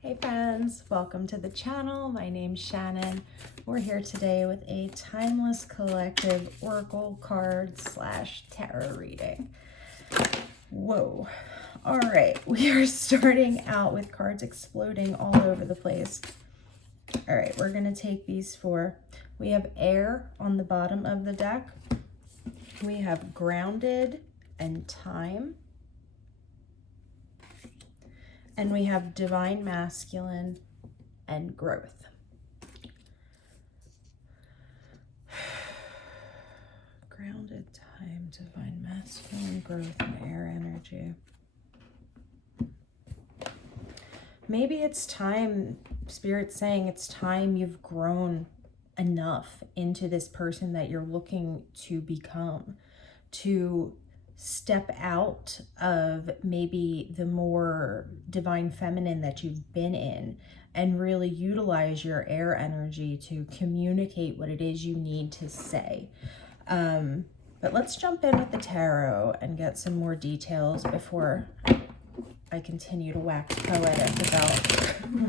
Hey friends, welcome to the channel. My name's Shannon. We're here today with a Timeless Collective Oracle card / tarot reading. Whoa. All right, we are starting out with cards exploding all over the place. All right, we're gonna take these four. We have air on the bottom of the deck. We have grounded and time. And we have divine masculine and growth. Grounded, time, divine masculine, growth, and air energy. Maybe it's time, Spirit's saying it's time you've grown enough into this person that you're looking to become, to step out of maybe the more divine feminine that you've been in and really utilize your air energy to communicate what it is you need to say. But let's jump in with the tarot and get some more details before I continue to wax poetic about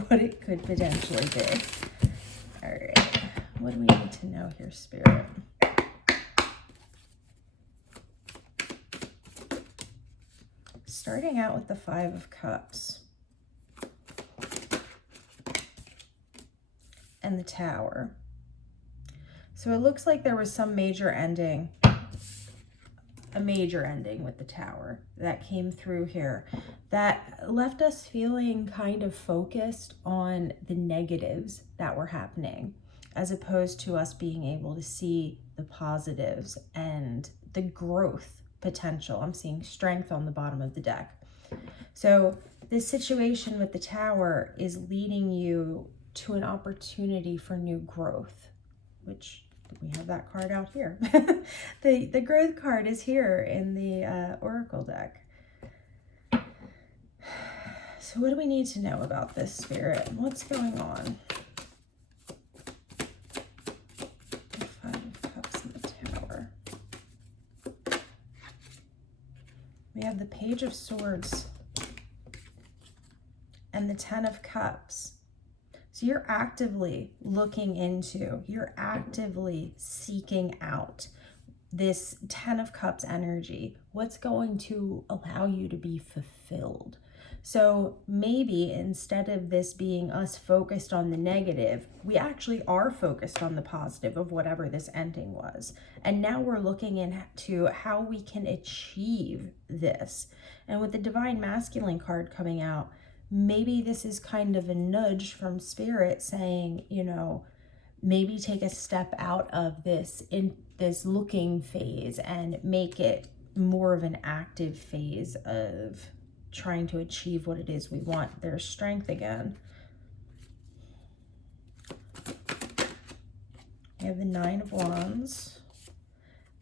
what it could potentially be. All right, what do we need to know here, Spirit? Starting out with the Five of Cups and the Tower. So it looks like there was some major ending, a major ending with the Tower that came through here that left us feeling kind of focused on the negatives that were happening, as opposed to us being able to see the positives and the growth potential. I'm seeing strength on the bottom of the deck. So this situation with the Tower is leading you to an opportunity for new growth, which we have that card out here. The growth card is here in the Oracle deck. So what do we need to know about this, Spirit? What's going on? The Five of Cups and the Tower. We have the Page of Swords and the Ten of Cups. So you're actively looking into, you're actively seeking out this Ten of Cups energy. What's going to allow you to be fulfilled? So maybe instead of this being us focused on the negative, we actually are focused on the positive of whatever this ending was. And now we're looking into how we can achieve this. And with the Divine Masculine card coming out, maybe this is kind of a nudge from Spirit saying, you know, maybe take a step out of this in this looking phase and make it more of an active phase of trying to achieve what it is we want. There's strength again. We have the Nine of Wands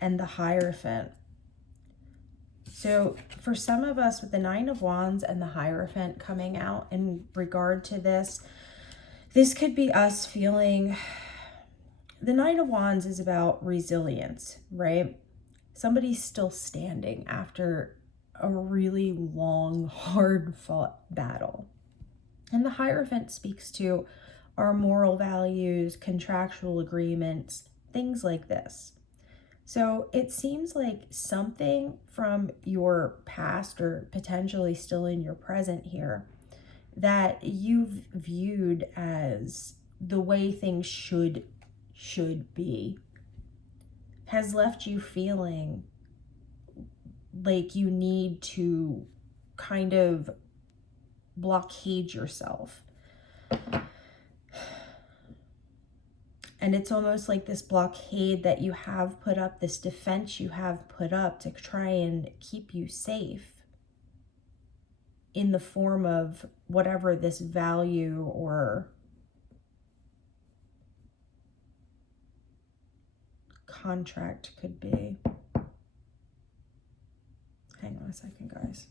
and the Hierophant. So for some of us with the Nine of Wands and the Hierophant coming out in regard to this, this could be us feeling, the Nine of Wands is about resilience, right? Somebody's still standing after a really long, hard-fought battle. And the Hierophant speaks to our moral values, contractual agreements, things like this. So it seems like something from your past or potentially still in your present here that you've viewed as the way things should be has left you feeling like you need to kind of blockade yourself. And it's almost like this blockade that you have put up, this defense you have put up to try and keep you safe in the form of whatever this value or contract could be. Hang on a second, guys.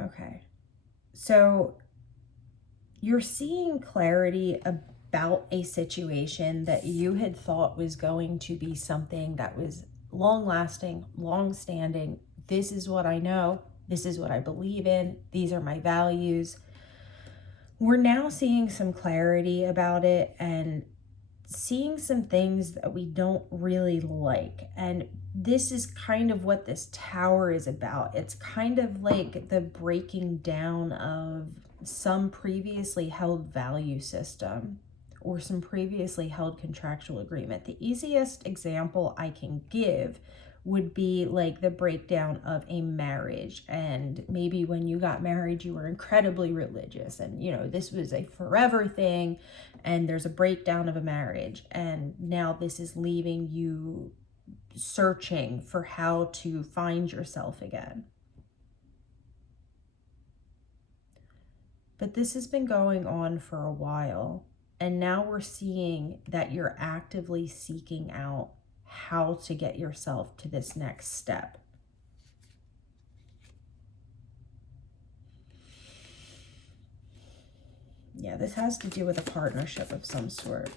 Okay. So you're seeing clarity about a situation that you had thought was going to be something that was long-lasting, long-standing. This is what I know. This is what I believe in. These are my values. We're now seeing some clarity about it and seeing some things that we don't really like. And this is kind of what this tower is about. It's kind of like the breaking down of some previously held value system or some previously held contractual agreement. The easiest example I can give would be like the breakdown of a marriage. And maybe when you got married, you were incredibly religious and, you know, this was a forever thing, and there's a breakdown of a marriage. And now this is leaving you searching for how to find yourself again. But this has been going on for a while. And now we're seeing that you're actively seeking out how to get yourself to this next step. Yeah, this has to do with a partnership of some sort.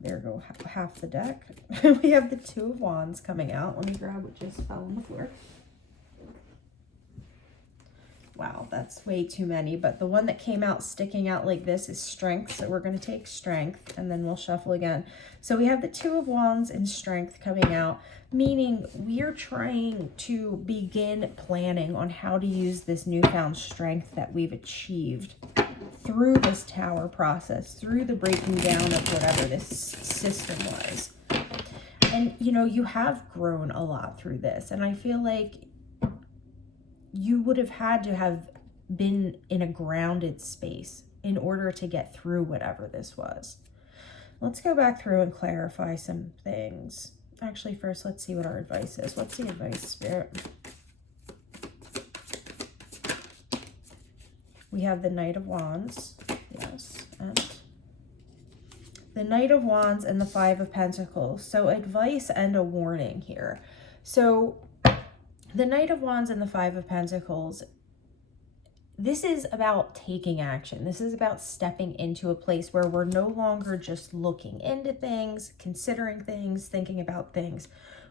There go half the deck. We have the Two of Wands coming out. Let me grab what just fell on the floor. Wow, that's way too many, but the one that came out sticking out like this is Strength, so we're going to take Strength, and then we'll shuffle again. So we have the Two of Wands and Strength coming out, meaning we're trying to begin planning on how to use this newfound strength that we've achieved through this tower process, through the breaking down of whatever this system was. And, you know, you have grown a lot through this, and I feel like you would have had to have been in a grounded space in order to get through whatever this was. Let's go back through and clarify some things. Actually, first, let's see what our advice is. What's the advice, Spirit? We have the Knight of Wands. Yes, and the Knight of Wands and the Five of Pentacles. So advice and a warning here. So the Knight of Wands and the Five of Pentacles, this is about taking action. This is about stepping into a place where we're no longer just looking into things, considering things, thinking about things.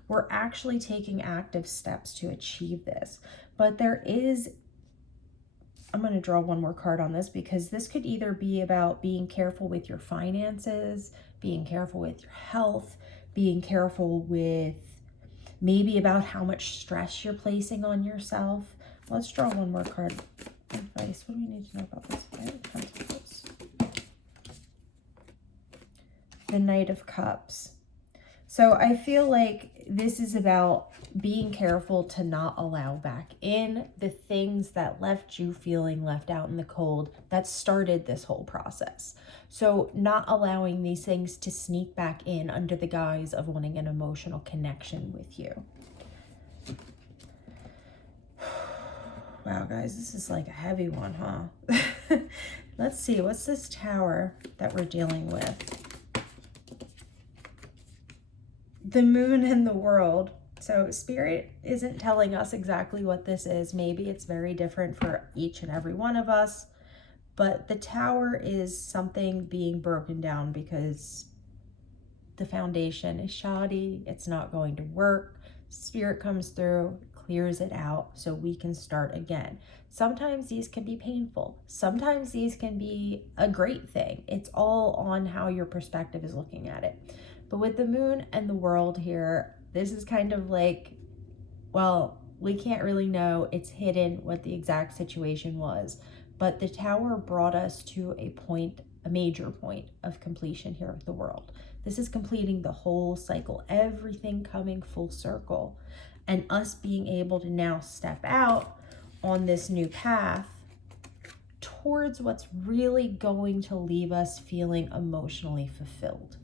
We're actually taking active steps to achieve this. But there is, I'm going to draw one more card on this, because this could either be about being careful with your finances, being careful with your health, being careful with maybe about how much stress you're placing on yourself. Let's draw one more card. Advice. What do we need to know about this? Five of Pentacles. The Knight of Cups. So I feel like this is about being careful to not allow back in the things that left you feeling left out in the cold, that started this whole process. So not allowing these things to sneak back in under the guise of wanting an emotional connection with you. Wow, guys, this is like a heavy one, huh? Let's see, what's this tower that we're dealing with? The Moon and the World. So Spirit isn't telling us exactly what this is. Maybe it's very different for each and every one of us. But the tower is something being broken down because the foundation is shoddy. It's not going to work. Spirit comes through, clears it out so we can start again. Sometimes these can be painful. Sometimes these can be a great thing. It's all on how your perspective is looking at it. But with the Moon and the World here, this is kind of like, well, we can't really know. It's hidden what the exact situation was. But the tower brought us to a point, a major point of completion here with the World. This is completing the whole cycle, everything coming full circle, and us being able to now step out on this new path towards what's really going to leave us feeling emotionally fulfilled.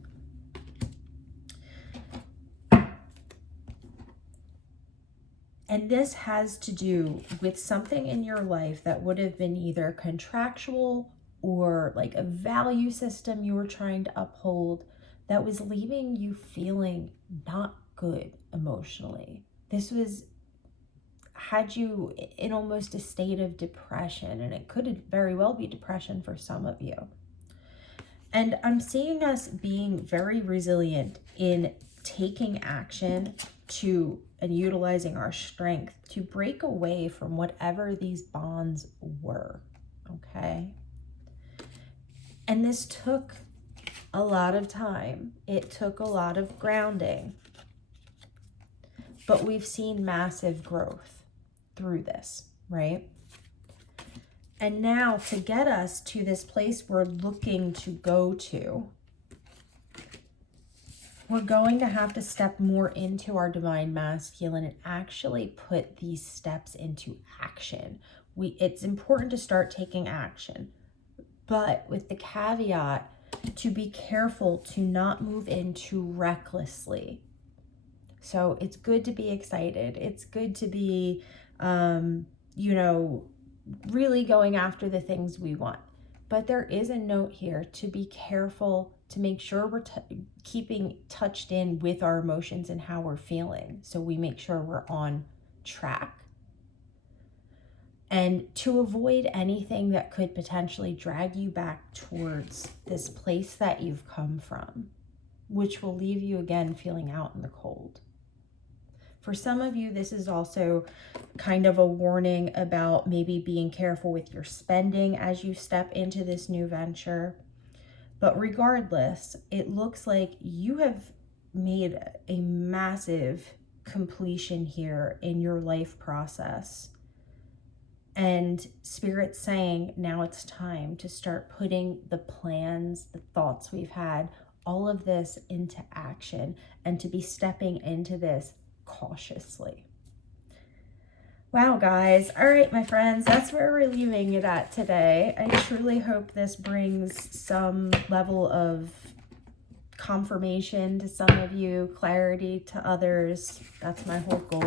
And this has to do with something in your life that would have been either contractual or like a value system you were trying to uphold that was leaving you feeling not good emotionally. This had you in almost a state of depression, and it could very well be depression for some of you. And I'm seeing us being very resilient in taking action to and utilizing our strength to break away from whatever these bonds were, okay? And this took a lot of time. It took a lot of grounding. But we've seen massive growth through this, right? And now to get us to this place we're looking to go to, we're going to have to step more into our divine masculine and actually put these steps into action. It's important to start taking action, but with the caveat to be careful to not move in too recklessly. So it's good to be excited. It's good to be, really going after the things we want. But there is a note here to be careful, to make sure we're keeping touched in with our emotions and how we're feeling. So we make sure we're on track. And to avoid anything that could potentially drag you back towards this place that you've come from, which will leave you again feeling out in the cold. For some of you, this is also kind of a warning about maybe being careful with your spending as you step into this new venture. But regardless, it looks like you have made a massive completion here in your life process. And Spirit's saying now it's time to start putting the plans, the thoughts we've had, all of this into action, and to be stepping into this cautiously. Wow, guys. All right, my friends, that's where we're leaving it at today. I truly hope this brings some level of confirmation to some of you, clarity to others. That's my whole goal.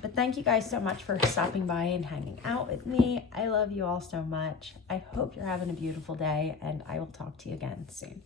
But thank you guys so much for stopping by and hanging out with me. I love you all so much. I hope you're having a beautiful day, and I will talk to you again soon.